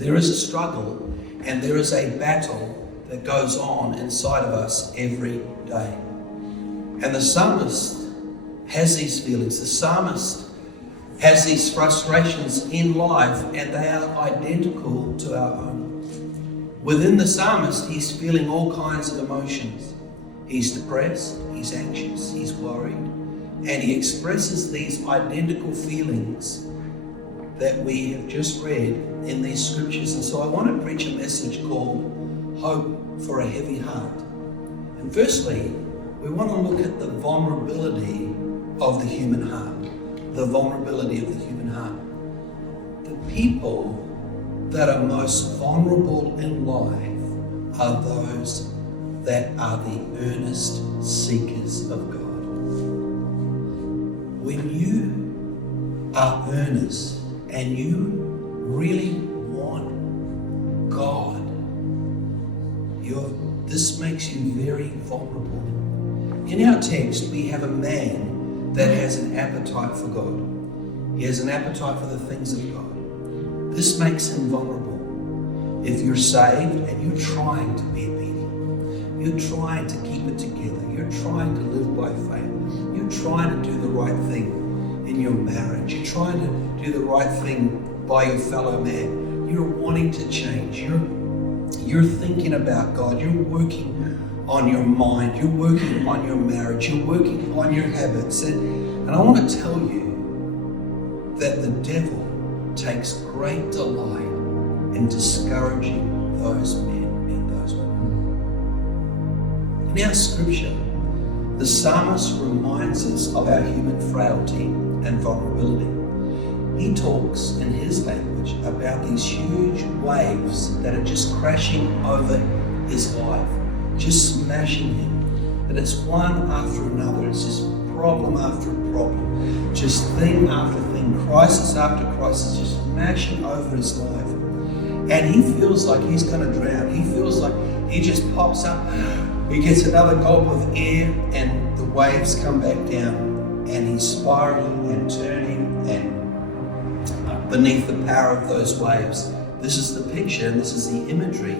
There is a struggle and there is a battle that goes on inside of us every day. And the psalmist has these feelings. The psalmist has these frustrations in life, and they are identical to our own. Within the psalmist, he's feeling all kinds of emotions. He's depressed, he's anxious, he's worried, and he expresses these identical feelings that we have just read in these scriptures. And so I want to preach a message called Hope for a Heavy Heart. And firstly, we want to look at the vulnerability of the human heart. The vulnerability of the human heart. The people that are most vulnerable in life are those that are the earnest seekers of God. When you are earnest and you really want God, this makes you very vulnerable. In our text, we have a man that has an appetite for God. He has an appetite for the things of God. This makes him vulnerable. If you're saved and you're trying to be obedient, you're trying to keep it together, you're trying to live by faith, you're trying to do the right thing in your marriage, you're trying to do the right thing by your fellow man, you're wanting to change, you're thinking about God, you're working on your mind, you're working on your marriage, you're working on your habits. And I want to tell you that the devil takes great delight in discouraging those men and those women. In our scripture, the psalmist reminds us of our human frailty and vulnerability. He talks in his language about these huge waves that are just crashing over his life, just smashing him. That it's one after another. It's just problem after problem, just thing after thing, crisis after crisis, just smashing over his life. And he feels like he's going to drown. He feels like he just pops up, he gets another gulp of air, and the waves come back down, and he's spiraling and turning and beneath the power of those waves. This is the picture and this is the imagery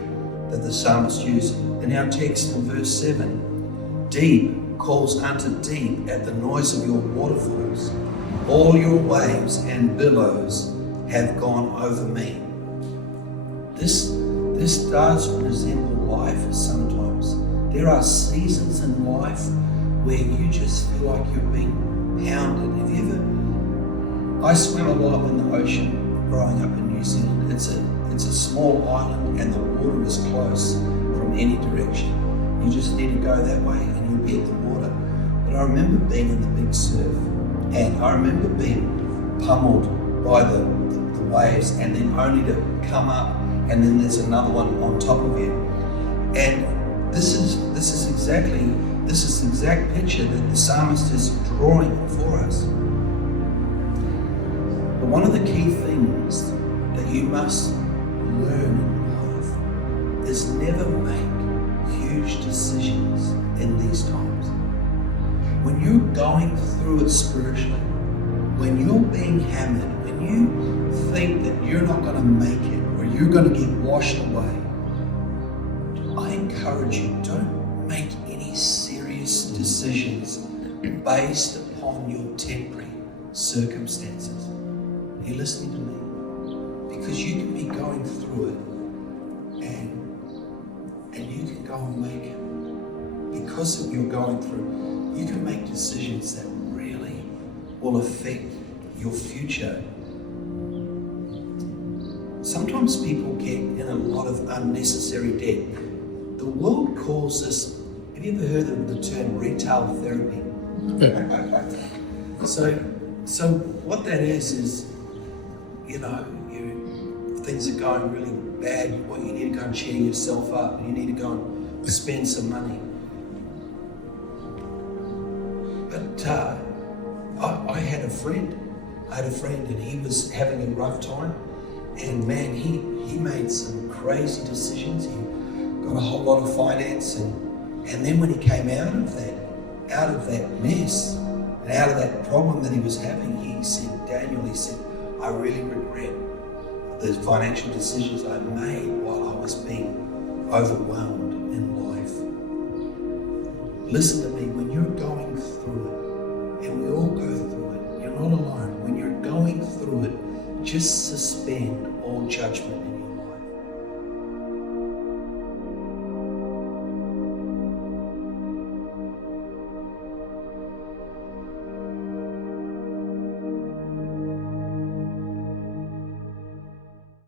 that the psalmist used in our text in verse 7. Deep calls unto deep at the noise of your waterfalls. All your waves and billows have gone over me. This does resemble life sometimes. There are seasons in life where you just feel like you're being pounded. I swam a lot in the ocean growing up in New Zealand. It's a small island and the water is close from any direction. You just need to go that way and you'll be at the water. But I remember being in the big surf, and I remember being pummeled by the waves, and then only to come up and then there's another one on top of you. And this is the exact picture that the psalmist is drawing for us. But one of the key things that you must learn in life is never make huge decisions in these times. When you're going through it spiritually, when you're being hammered, when you think that you're not going to make it or you're going to get washed away, I encourage you, don't make any serious decisions based upon your temporary circumstances. Are you listening to me? Because you can be going through it and you can go and make it. Because of you're going through, you can make decisions that really will affect your future. Sometimes people get in a lot of unnecessary debt. The world calls this, have you ever heard of the term retail therapy? So what that is, things are going really bad, you need to go and cheer yourself up, you need to go and spend some money. But I had a friend and he was having a rough time, and man, he made some crazy decisions. He got a whole lot of finance, and then when he came out of that mess and out of that problem that he was having, he said, Daniel, I really regret the financial decisions I made while I was being overwhelmed in life. Listen to me, when you're going through it, and we all go through it, you're not alone. When you're going through it, just suspend all judgment in